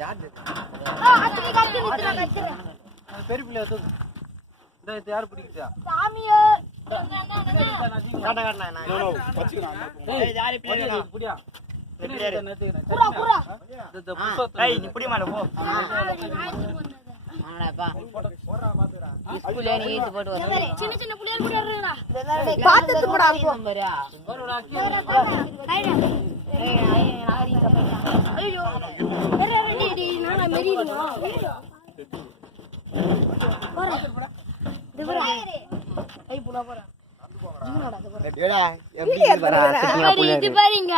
யாரு பெரிய பிள்ளையா தூக்கு. இந்த யாரு பிடிக்குதா சாமியோ காட்ட காட்டனா நான் வச்சுக்கலாம். ஏய் யாரு பிள்ளை புடியா குரா குரா ஏய் நீ புடி மால போ ஆனாப்பா ஸ்கூல்ல நீ ஏத்து போட்டு வர சின்ன சின்ன புள்ளையார் கூட வரறடா பாத்துட்டு போடா ஐயோ ரெடி நானா மெரினா போடா தேவரா ஐ புடா போடா டேடா எப்படி வரா செட்டிங்கா புள்ள இது பாருங்க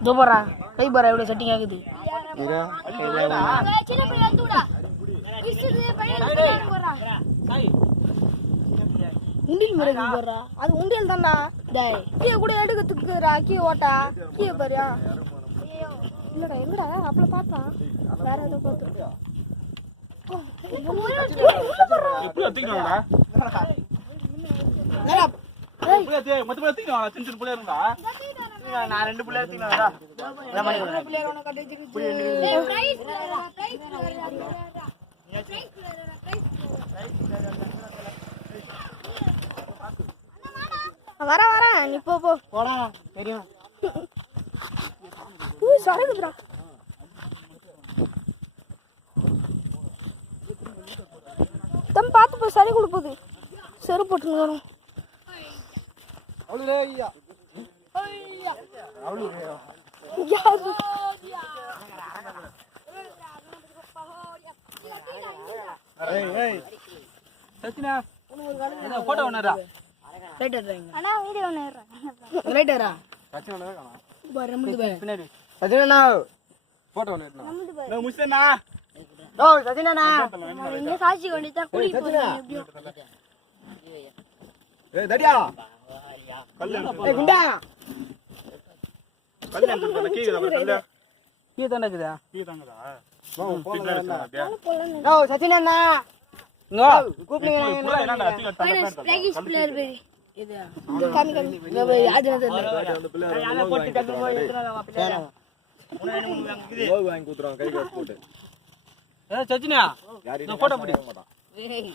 தோபரா கை பாரா எவ்வளவு செட்டிங் ஆகுது இரு சின்ன புள்ளையா தூடா விசுது பையன் போறா உண்டில் மரகு போறா அது உண்டில் தான்டா டேய் கீழ கூட எடுக்கிறதுக்குடா கீ ஓட்டா கீ பாரியா இல்லடா எங்கடா அப்பள பாத்தா வேற ஏதோ பாத்து எப்படி அத்திங்கடா என்னடா புள்ள தே மத்த அத்திங்கடா சின்ன சின்ன புள்ள இருந்தா நான் ரெண்டு புள்ள எடுத்துக்கறேன்டா நான் மணி கொடுறேன் பிளேயர் உன கட்டி வச்சிருக்கு பிரைஸ் வர நீ போ போ போடா தெரியும் சரகுதுடா தம் பாத்து போ சரி குடுப்பது செரு போட்டுங்க வரும் அவ்வளவு ஐயா அவ்வளவு யாரு ஏய் ஏய் சச்சினா என்ன போட்டோ ஒண்ணறா ரைட்டர் ரைங்க அண்ணா வீடியோ ஒண்ணு ரைட்டரா சச்சினா காணோம் ரெண்டு பே பின்னாடி சஜினா போட்டோ ஒண்ணறா நான் முஸ்தனா ஓ சஜினா இங்க காட்சி கொண்டுட்டா குடி போறீங்க எப்படியோ ஏய் தடியா கல்ல ஏய் குண்டா கல்ல அந்த கீழ கல்ல கீழ தானக்குதா கீழ தாங்கடா ஓ சஜினா இங்க கூப்பிடுங்க புள்ள என்னடா அத்திங்க பிளேகிஸ் பிளேயர் பேரு இது இங்க காமி காமி இங்க போய் யாரு தெரியல அந்த பிள்ளை யாரை போட்டு கட்டு போய் எடுத்துறாங்க லோகு வாங்கி குத்துறான் கை காசு போட்டு ஏ சச்சினா இந்த போட்டோ பிடி ஏய்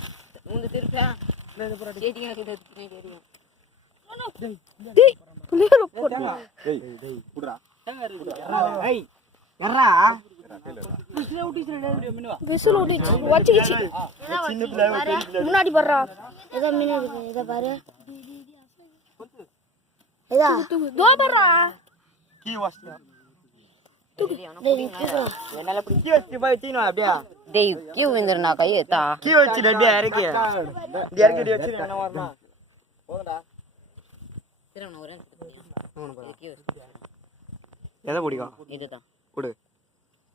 உங்க திருப்பா சேட்டிங்க தெரியும் டேய் பிளேயர் போடு டேய் டேய் குடுடா ஏய் எறா விசில் ஓடிச்சு வச்சிக்கிச்சு சின்ன பிள்ளை பெரிய பிள்ளை முன்னாடி போடுறா ஏதோ மீன் இருக்கு இத பாரு இதா தோ போடுறா கீ வாஸ்ட் டேய் தூக்கு என்னால இப்படி கீ வச்சு போய் வச்சினோ அப்படியே டேய் கியூ விந்தறனா கையேத்தா கீ வச்சு அப்படியே இறக்கி இப்படி இறக்கி வச்சு என்ன வரணும் போடா திரும்ப ஒரு கியூ எதை பிடிக்கும் இதுதான் கொடு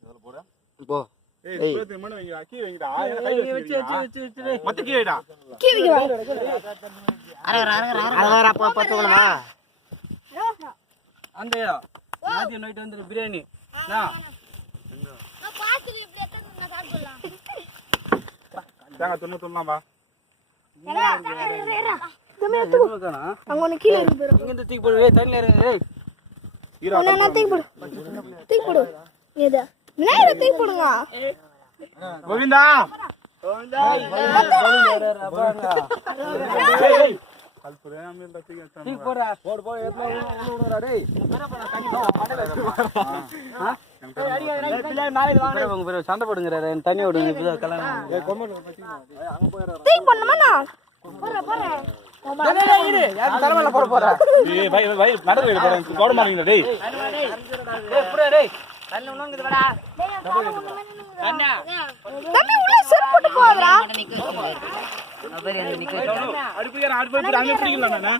இதல போடா போ ஏய் புள்ளத்தை மண்ண வைங்க கீ வைங்கடா கை வச்சு மத்த கீ வைடா கீ வைங்க அழகா அப்பா பத்துக்கணுமா அந்த நாத்தி நைட் வந்து பிரியாணி நான் பாத்துட்டு இப்படி எத்தனை நான் சாப்பிடலாம் தேங்க துண்ணு துண்ணலாம் வா அங்க ஒண்ணு கீழ இருக்கு பாரு இங்க இருந்து தூக்கி போடு ஏய் தண்ணில இறங்கு ஏய் ஈரா ஒண்ணு தூக்கி போடு தூக்கி போடு ஏதா விநாயகர் தூக்கி போடுங்க கோவிந்தா கல்புரே அமில்ல தூக்கி போடா போடு போடு ஏத்மா உடுடா டேய் பிள்ளை நாளைக்கு வாங்க உங்க பேர் சண்டை போடுங்கறாரு தண்ணி விடுங்க இப்பதான் கல்யாணம் ஏய் கொம்மன் பத்தினா அங்க போயிரா தூக்கி போடணுமா நான் போறேன் டேய் இரு யார் தரமல போற போறா ஏய் பை பை நடுவுல இரு போறேன் கோட மாட்டீங்க டேய் டேய் புடா டேய் கல்ல உனங்குது வாடா கண்ணா தம்பி உள்ள செருப்பு போட்டு போறா அவரே அந்த நிக்க அடுப்பு அங்க பிடிக்கல நானே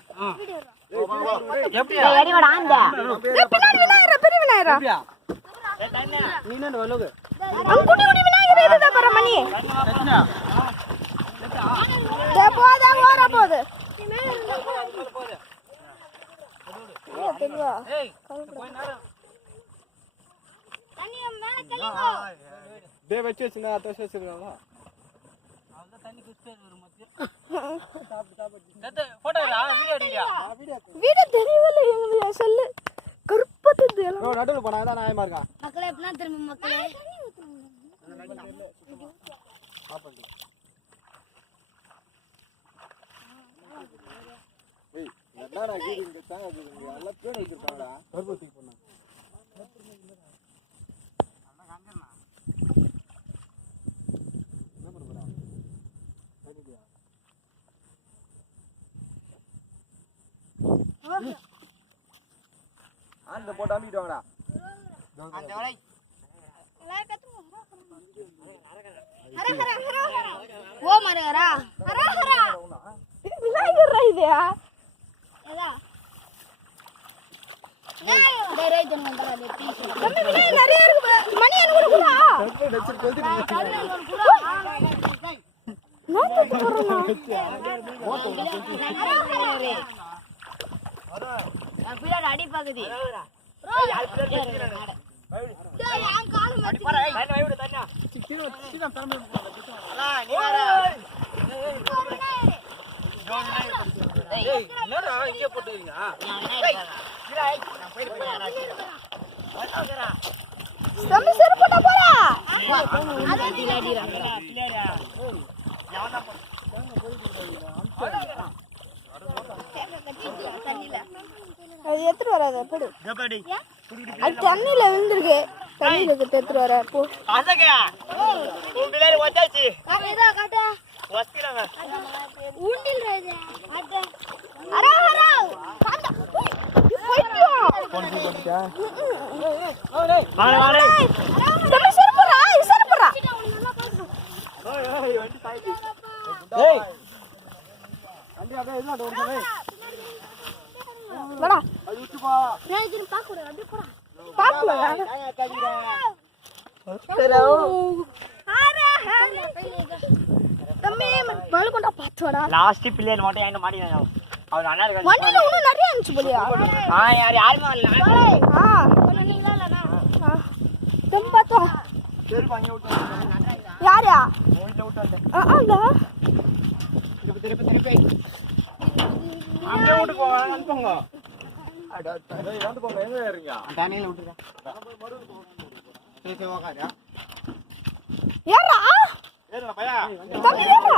எப்படி ஏறி வாடா ஆண்டா பின்னாடி விநாயகர் பெரிய விநாயகர் நீ என்ன வலோகு அங்க குட்டி குட்டி விநாயகர் இருக்குதா பாரு மணி போதா ஓர போகுது தெரியவா டேய் வச்சு வச்சினா அத்தஸ் வச்சிருக்காங்க போட்டோடா வீடியோ எடுடா வீடியோ தெரியவில்லை எங்க செல்லு கருப்பா ஓட்டுது எல்லாம். நடுவுல போனா தான் நியாயமா இருக்கா? மக்களே எப்படின்னா திரும்ப மக்களே ஏய், என்னடா கீழ இங்க தாங்க இங்க எல்லாம் பேணி வச்சிருக்காங்கடா. கருப்பத்தி போனா. அந்த போட்டு அம்பிட்டு வாங்கடா. ஓ மரகரா அரஹரா விநாயகர் இதயா அதா டேய் ரேய் ஜன் வந்தா டேய் ப்ளீஸ் நம்ம விநாயகர் நிறைய இருக்கு மணி என்ன கூட குடா கருப்பு டச்சர் கொல்தி நான் தூக்கு போறேனா நான் பிள்ளையோட அடி பகுதி டேய் நான் கால் மாத்தி என்னடா இங்க போட்டுறீங்க? தம்பி செரு போட போறா அத அடிறாங்க அது எடுத்து வராத போடு அது தண்ணில விழுந்திருக்கு தண்ணில எடுத்து வர போ அதக்கா உன் பிள்ளைய வச்சாச்சு காட்டா காட்டா வஸ்திரங்க ஊண்டில் ராஜா அட அரா அரா காண்டா போய்டியா கொண்டு போடியா வாடா வாடா தம்பி செரு போறா செரு போறா ஏய் வண்டி தாய்க்கு ஏய் வண்டி அப்படியே இல்ல ஓடுறே வாடா அது விட்டு போ நான் இங்க பாக்க கூடாது அப்படியே போடா பாக்கல நான் காடிறேன் தம்பி மழை கொண்டா பாத்தோடா லாஸ்ட் பிள்ளைய மட்டும் என்ன மாட்டினாங்க அவர் அண்ணா இருக்காரு வண்டில இன்னும் நிறைய இருந்துச்சு போலியா யாருமே வரல நீங்களா இல்லனா தம்பி பாத்தோ சரி வாங்கி விட்டு யாரா வீட்ல விட்டு வந்தேன் ஆங்க திருப்பி அங்க விட்டு போங்க அனுப்புங்க அட டேய் வந்து போங்க எங்க ஏறீங்க தண்ணில விட்டுறேன் திருப்பி உட்காரு யாரா ஏறுடா பையா தம்பி யாரா